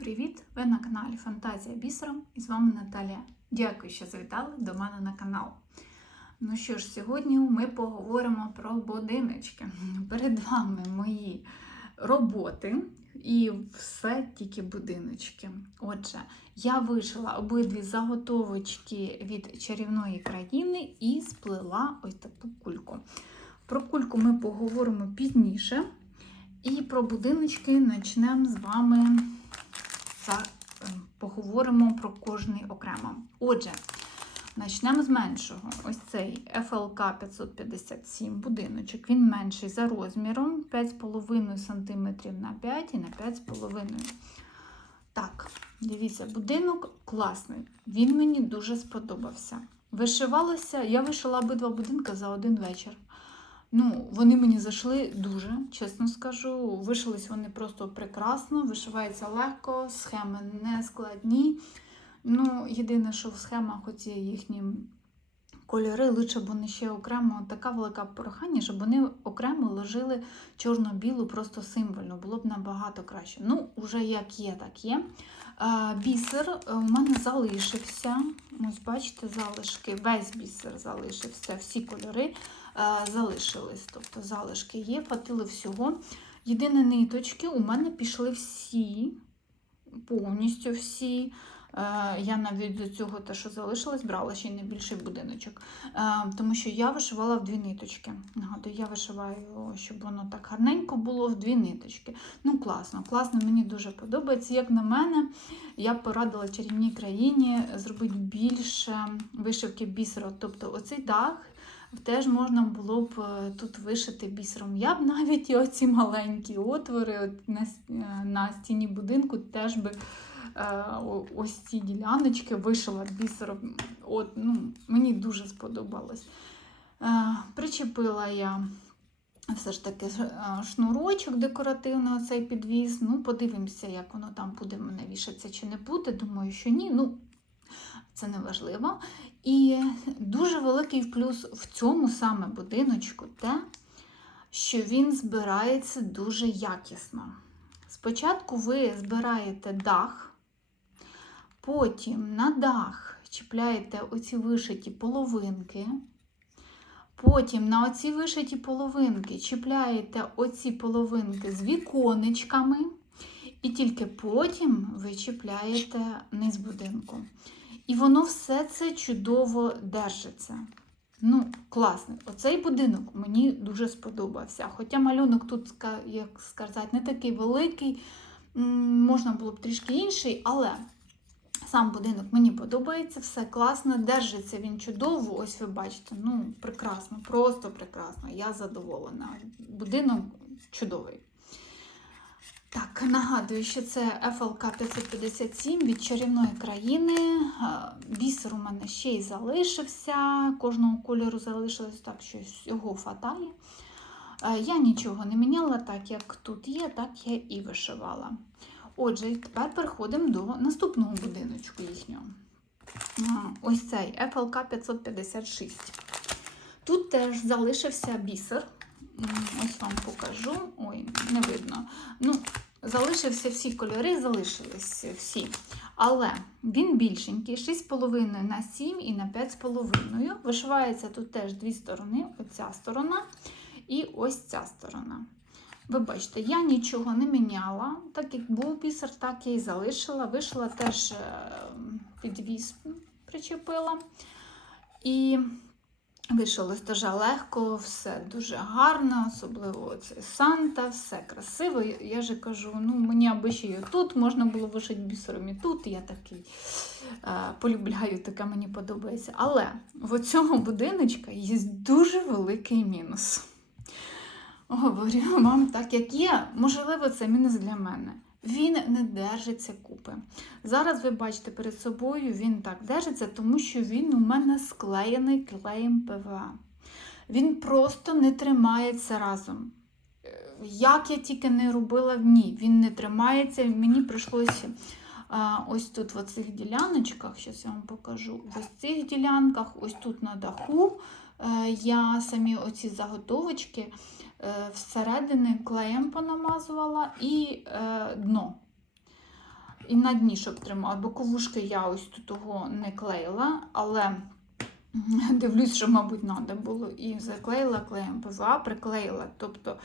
привіт! Ви на каналі Фантазія Бісером і з вами Наталія. Дякую, що завітали до мене на канал. Ну що ж, сьогодні ми поговоримо про будиночки. Перед вами мої роботи і все тільки будиночки. Отже, я вишила обидві заготовочки від чарівної країни і сплела ось таку кульку. Про кульку ми поговоримо пізніше. І про будиночки почнемо з вами поговоримо про кожний окремо. Отже, почнемо з меншого. Ось цей FLK 557 будиночок. Він менший за розміром 5,5 см на 5 і на 5,5 Так, дивіться, будинок класний. Він мені дуже сподобався. Вишивалася, я вишила обидва будинки за один вечір. Ну, вони мені зайшли дуже, чесно скажу. Вишились вони просто прекрасно, вишивається легко, схеми не складні. Ну, єдине, що в схемах оці їхні кольори, лучше б вони ще окремо, така велика прохання, щоб вони окремо ложили чорно-білу, просто символьно, було б набагато краще. Ну, уже як є, так є. Бісер у мене залишився. Ось, бачите, залишки, весь бісер залишився, всі кольори залишились. Тобто залишки є, хватило всього. Єдине ниточки у мене пішли всі, повністю всі. Я навіть до цього те, що залишилось, брала ще й найбільший будиночок. Тому що я вишивала в дві ниточки. Нагадую, я вишиваю, щоб воно так гарненько було в дві ниточки. Ну, класно, класно, мені дуже подобається. Як на мене, я порадила чарівній країні зробити більше вишивки бісеру. Тобто оцей дах теж можна було б е, тут вишити бісером. Я б навіть і оці маленькі отвори на, е, на стіні будинку теж би е, ось ці діляночки вишила бісером. От, ну, Мені дуже сподобалось. Причепила я. Все ж таки шнурочок декоративний, оцей підвіз. Ну, подивимося, як воно там буде мене вішатися чи не буде. Думаю, що ні. Ну, це не важливо. І великий плюс в цьому саме будиночку те, що він збирається дуже якісно. Спочатку ви збираєте дах, потім на дах чіпляєте оці вишиті половинки. Потім на оці вишиті половинки чіпляєте оці половинки з віконечками, і тільки потім ви чіпляєте низ будинку. І воно все це чудово держиться. Ну, класний. Оцей будинок мені дуже сподобався. Хоча малюнок тут, як сказати, не такий великий, можна було б трішки інший, але сам будинок мені подобається, все класно, держиться він чудово. Ось ви бачите, ну, прекрасно, просто прекрасно. Я задоволена. Будинок чудовий. Так, нагадую, що це FLK 557 від чарівної країни. Бісер у мене ще й залишився, кожного кольору залишилось так, що всього фаталі. Я нічого не міняла, так як тут є, так я і вишивала. Отже, тепер переходимо до наступного будиночку їхнього. Ось цей FLK 556. Тут теж залишився бісер. Ось вам покажу. Ой, не видно. Ну, Залишився всі кольори, залишилися всі. Але він більшенький, 6,5 на 7 і на 5,5. Вишивається тут теж дві сторони: оця сторона і ось ця сторона. Ви бачите, я нічого не міняла. Так як був бісер, так я і залишила. Вишила теж е, підвіз, причепила. І Вийшло дуже легко, все дуже гарно, особливо це Санта, все красиво. Я же кажу, ну мені аби ще й тут можна було вишити бісером і тут. Я такий е, полюбляю, таке мені подобається. Але в цьому будиночка є дуже великий мінус. Говорю вам так, як є, можливо, це мінус для мене. Він не держиться купи. Зараз ви бачите перед собою, він так держиться, тому що він у мене склеєний клеєм ПВА. Він просто не тримається разом. Як я тільки не робила, ні, він не тримається. Мені прийшлося ось тут, в цих діляночках, зараз я вам покажу, в ось цих ділянках, ось тут на даху, е, я самі оці заготовочки. Е, всередини клеєм понамазувала і е, дно. і на дні, щоб тримала. Боковушки я ось тут того не клеїла, але дивлюсь, що, мабуть, треба було. І заклеїла клеєм ПВА, приклеїла. Тобто,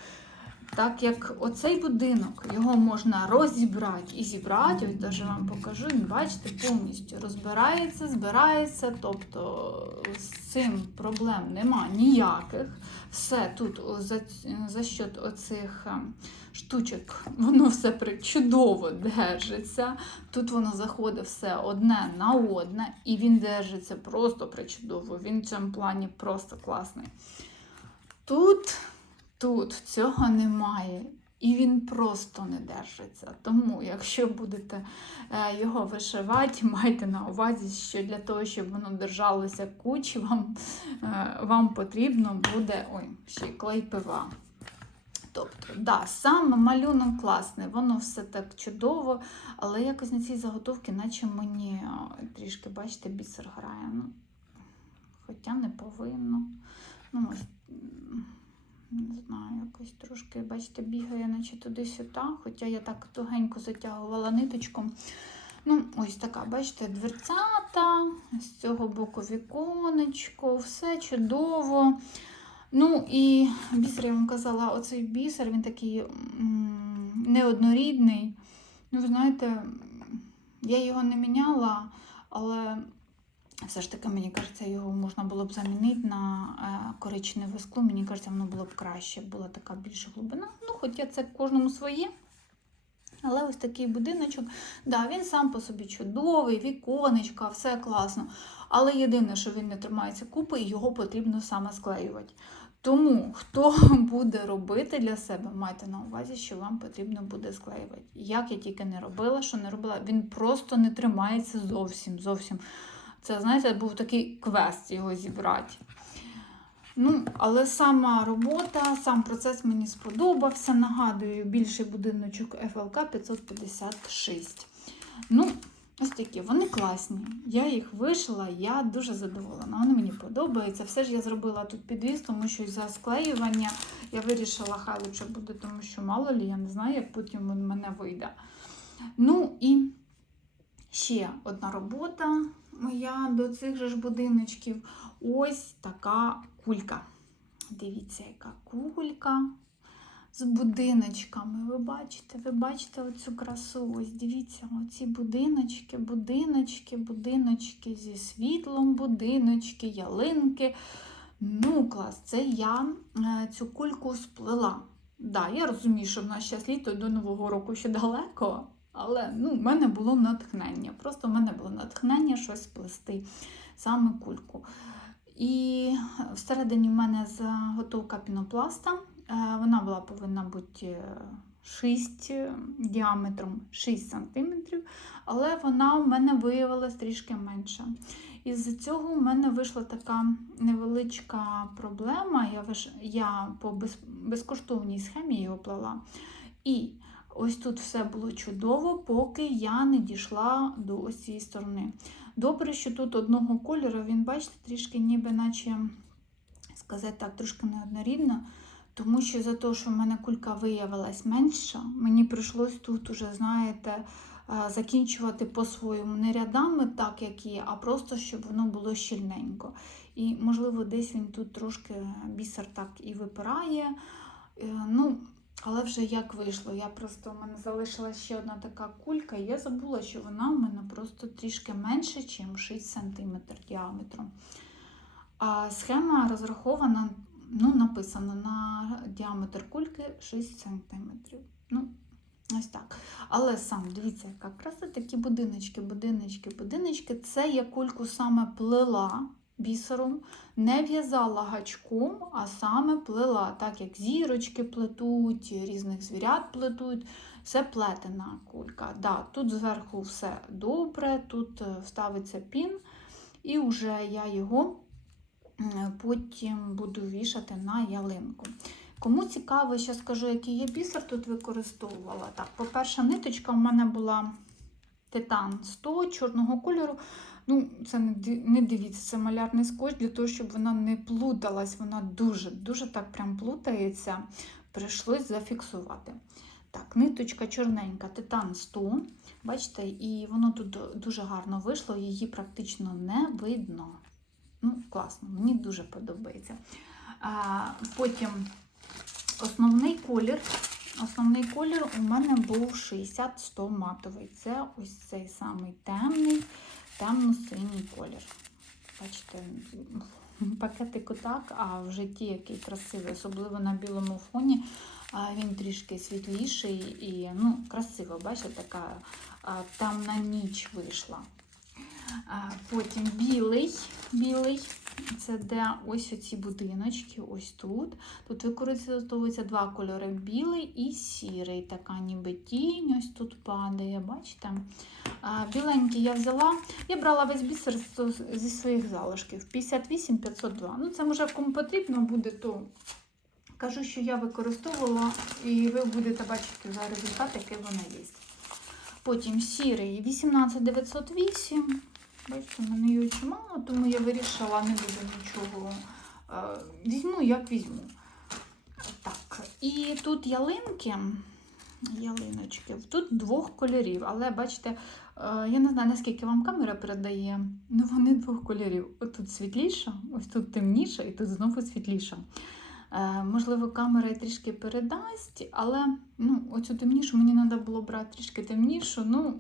так як оцей будинок, його можна розібрати і зібрати, ось даже вам покажу, бачите, повністю розбирається, збирається. Тобто з цим проблем нема ніяких. Все тут за, за счет оцих ем, штучок, воно все чудово держиться. Тут воно заходить все одне на одне, і він держиться просто причудово. Він в цьому плані просто класний. Тут, тут цього немає. І він просто не держиться. Тому, якщо будете е, його вишивати, майте на увазі, що для того, щоб воно держалося кучі, вам, е, вам потрібно буде ой, ще клей пива. Тобто, да, сам малюнок класний, воно все так чудово, але якось на цій заготовці, наче мені трішки, бачите, бісер грає. Ну, хоча не повинно. Ну, не знаю, якось трошки, бачите, бігає, наче туди-сюди, хоча я так тугенько затягувала ниточком. Ну, ось така, бачите, дверцята, з цього боку віконечко, все чудово. Ну і бісер, я вам казала, оцей бісер, він такий неоднорідний. Ну, ви знаєте, я його не міняла, але все ж таки, мені кажеться, його можна було б замінити на е, коричневе скло. Мені кажеться, воно було б краще, була така більша глибина. Ну, хоча це кожному своє. Але ось такий будиночок, да, він сам по собі чудовий, віконечка, все класно. Але єдине, що він не тримається купи, і його потрібно саме склеювати. Тому, хто буде робити для себе, майте на увазі, що вам потрібно буде склеювати. Як я тільки не робила, що не робила, він просто не тримається зовсім. зовсім. Це, знаєте, був такий квест його зібрати. Ну, але сама робота, сам процес мені сподобався. Нагадую, більший будиночок FLK 556. Ну, ось такі, вони класні. Я їх вишила, я дуже задоволена. Вони мені подобаються. Все ж я зробила тут підвіз, тому що за склеювання я вирішила, хай лучше буде, тому що мало лі, я не знаю, як потім він мене вийде. Ну і ще одна робота моя до цих же ж будиночків. Ось така кулька. Дивіться, яка кулька з будиночками. Ви бачите, ви бачите оцю красу. Ось дивіться, оці будиночки, будиночки, будиночки зі світлом, будиночки, ялинки. Ну, клас, це я е, цю кульку сплела. Да, я розумію, що в нас зараз літо до Нового року ще далеко, але ну, в мене було натхнення. Просто в мене було натхнення щось сплести, саме кульку. І всередині в мене заготовка пінопласта. Е, Вона була повинна бути 6 діаметром 6 см, але вона в мене виявилась трішки менша. Із цього в мене вийшла така невеличка проблема. Я, я по безкоштовній схемі його плела. І ось тут все було чудово, поки я не дійшла до ось цієї сторони. Добре, що тут одного кольору, він, бачите, трішки ніби наче, сказати так, трошки неоднорідно, тому що за те, що в мене кулька виявилась менша, мені прийшлось тут уже, знаєте, е, закінчувати по-своєму не рядами, так як є, а просто, щоб воно було щільненько. І, можливо, десь він тут трошки бісер так і випирає. Е, Ну, але вже як вийшло, я просто у мене залишилася ще одна така кулька, і я забула, що вона у мене просто трішки менше, ніж 6 см діаметром. А схема розрахована, ну, написано на діаметр кульки 6 см. Ну, ось так. Але сам, дивіться, яка краса, такі будиночки, будиночки, будиночки. Це я кульку саме плела бісером, не в'язала гачком, а саме плела, так як зірочки плетуть, різних звірят плетуть. Це плетена кулька. Да, Тут зверху все добре, тут е, вставиться пін, і вже я його потім буду вішати на ялинку. Кому цікаво, ще скажу, який я бісер тут використовувала. Так, по-перше, ниточка в мене була титан 100 чорного кольору. Ну, це не дивіться, це малярний скотч для того, щоб вона не плуталась. Вона дуже-дуже так прям плутається. Прийшлось зафіксувати. Так, ниточка чорненька, титан 100. Бачите, і воно тут дуже гарно вийшло, її практично не видно. Ну, класно, мені дуже подобається. А, потім основний колір. Основний колір у мене був 60-100 матовий. Це ось цей самий темний, темно-синій колір. Бачите, пакетику так, а в житті який красивий, особливо на білому фоні. Він трішки світліший і ну, красиво, бачите, така там темна ніч вийшла. Потім білий, білий, це де ось оці будиночки, ось тут. Тут використовуються два кольори: білий і сірий. Така ніби тінь ось тут падає, бачите? Біленький я взяла. Я брала весь бісер зі своїх залишків 58 502. Ну, це може кому потрібно буде, то кажу, що я використовувала, і ви будете бачити за результат, який вона є. Потім сірий 18908. Бачите, в мене її чимало, тому я вирішила, не буду нічого. е, Візьму, як візьму. Так, і тут ялинки, ялиночки, тут двох кольорів, але бачите, е, я не знаю, наскільки вам камера передає, ну вони двох кольорів. Отут світліша, ось тут темніша, і тут знову світліша. Е, Можливо, камера трішки передасть, але ну, оцю темнішу мені треба було брати трішки темнішу. Ну,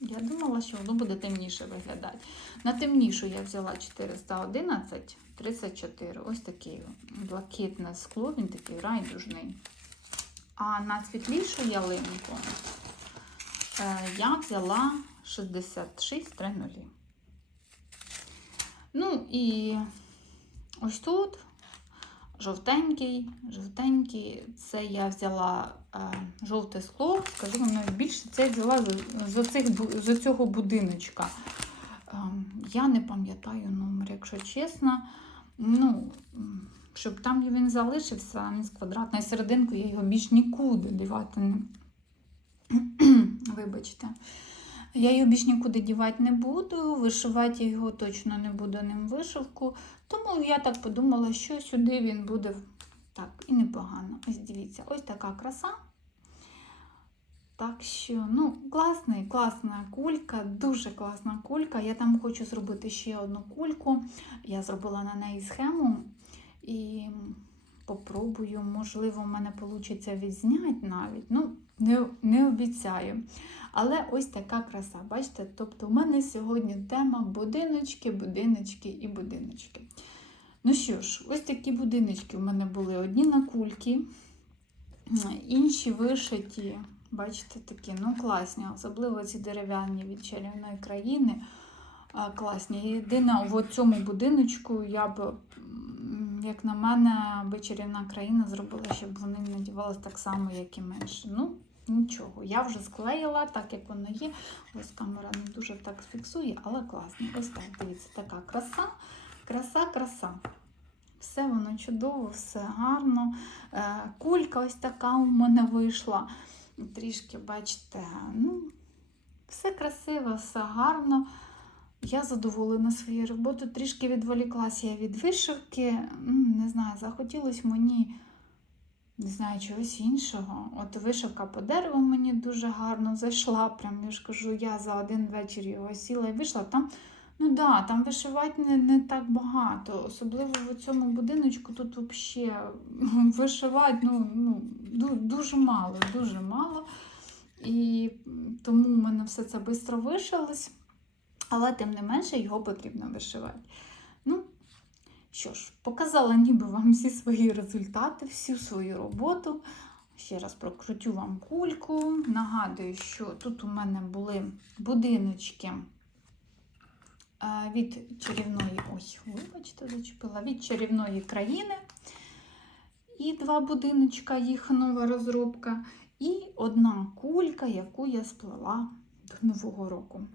я думала, що воно буде темніше виглядати. На темнішу я взяла 411, 34. Ось такий блакитне скло, він такий райдужний. А на світлішу ялинку е, я взяла 6630. Ну і ось тут жовтенький, жовтенький. Це я взяла е, жовте скло. Скажу вам навіть більше, це я взяла з, з, оцих з цього будиночка. Е, я не пам'ятаю номер, якщо чесно. Ну, щоб там він залишився, не з квадратною серединкою, я його більш нікуди дівати не. Вибачте. Я його більш нікуди дівати не буду, вишивати я його точно не буду ним вишивку. Тому я так подумала, що сюди він буде так і непогано. Ось дивіться, ось така краса. Так що, ну, класний, класна кулька, дуже класна кулька. Я там хочу зробити ще одну кульку. Я зробила на неї схему і попробую, можливо, в мене вийде відзняти навіть. Ну, не, не обіцяю. Але ось така краса. Бачите? Тобто, у мене сьогодні тема будиночки, будиночки і будиночки. Ну що ж, ось такі будиночки у мене були одні на кульки, інші вишиті. Бачите, такі, ну класні, особливо ці дерев'яні від чарівної країни. Класні. Єдине, в цьому будиночку я б, як на мене, би чарівна країна зробила, щоб вони надівалися так само, як і менше. Ну, нічого. Я вже склеїла, так як воно є. Ось камера не дуже так фіксує, але класно. Ось так, дивіться, така краса, краса, краса. Все воно чудово, все гарно. Е, Кулька ось така у мене вийшла. Трішки, бачите, ну, все красиво, все гарно. Я задоволена своєю роботою. Трішки відволіклася я від вишивки. Не знаю, захотілося мені, не знаю, чогось іншого. От вишивка по дереву мені дуже гарно зайшла. Прям я ж кажу, я за один вечір його сіла і вийшла. Там, ну да, там вишивати не, не так багато. Особливо в цьому будиночку тут взагалі вишивати ну, ну, дуже мало, дуже мало. І тому в мене все це швидко вишилось. Але тим не менше його потрібно вишивати. Ну, що ж, показала ніби вам всі свої результати, всю свою роботу. Ще раз прокрутю вам кульку. Нагадую, що тут у мене були будиночки е, від чарівної, ой, вибачте, зачепила, від чарівної країни. І два будиночка, їх нова розробка. І одна кулька, яку я сплела до Нового року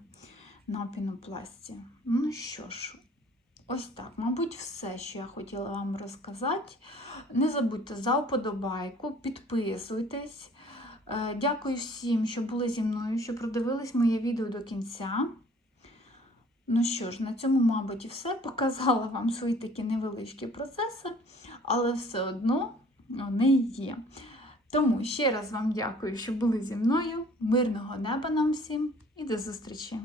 на пінопласті. Ну що ж, ось так, мабуть, все, що я хотіла вам розказати. Не забудьте за вподобайку, підписуйтесь. Е, Дякую всім, що були зі мною, що продивились моє відео до кінця. Ну що ж, на цьому, мабуть, і все. Показала вам свої такі невеличкі процеси, але все одно вони є. Тому ще раз вам дякую, що були зі мною. Мирного неба нам всім і до зустрічі!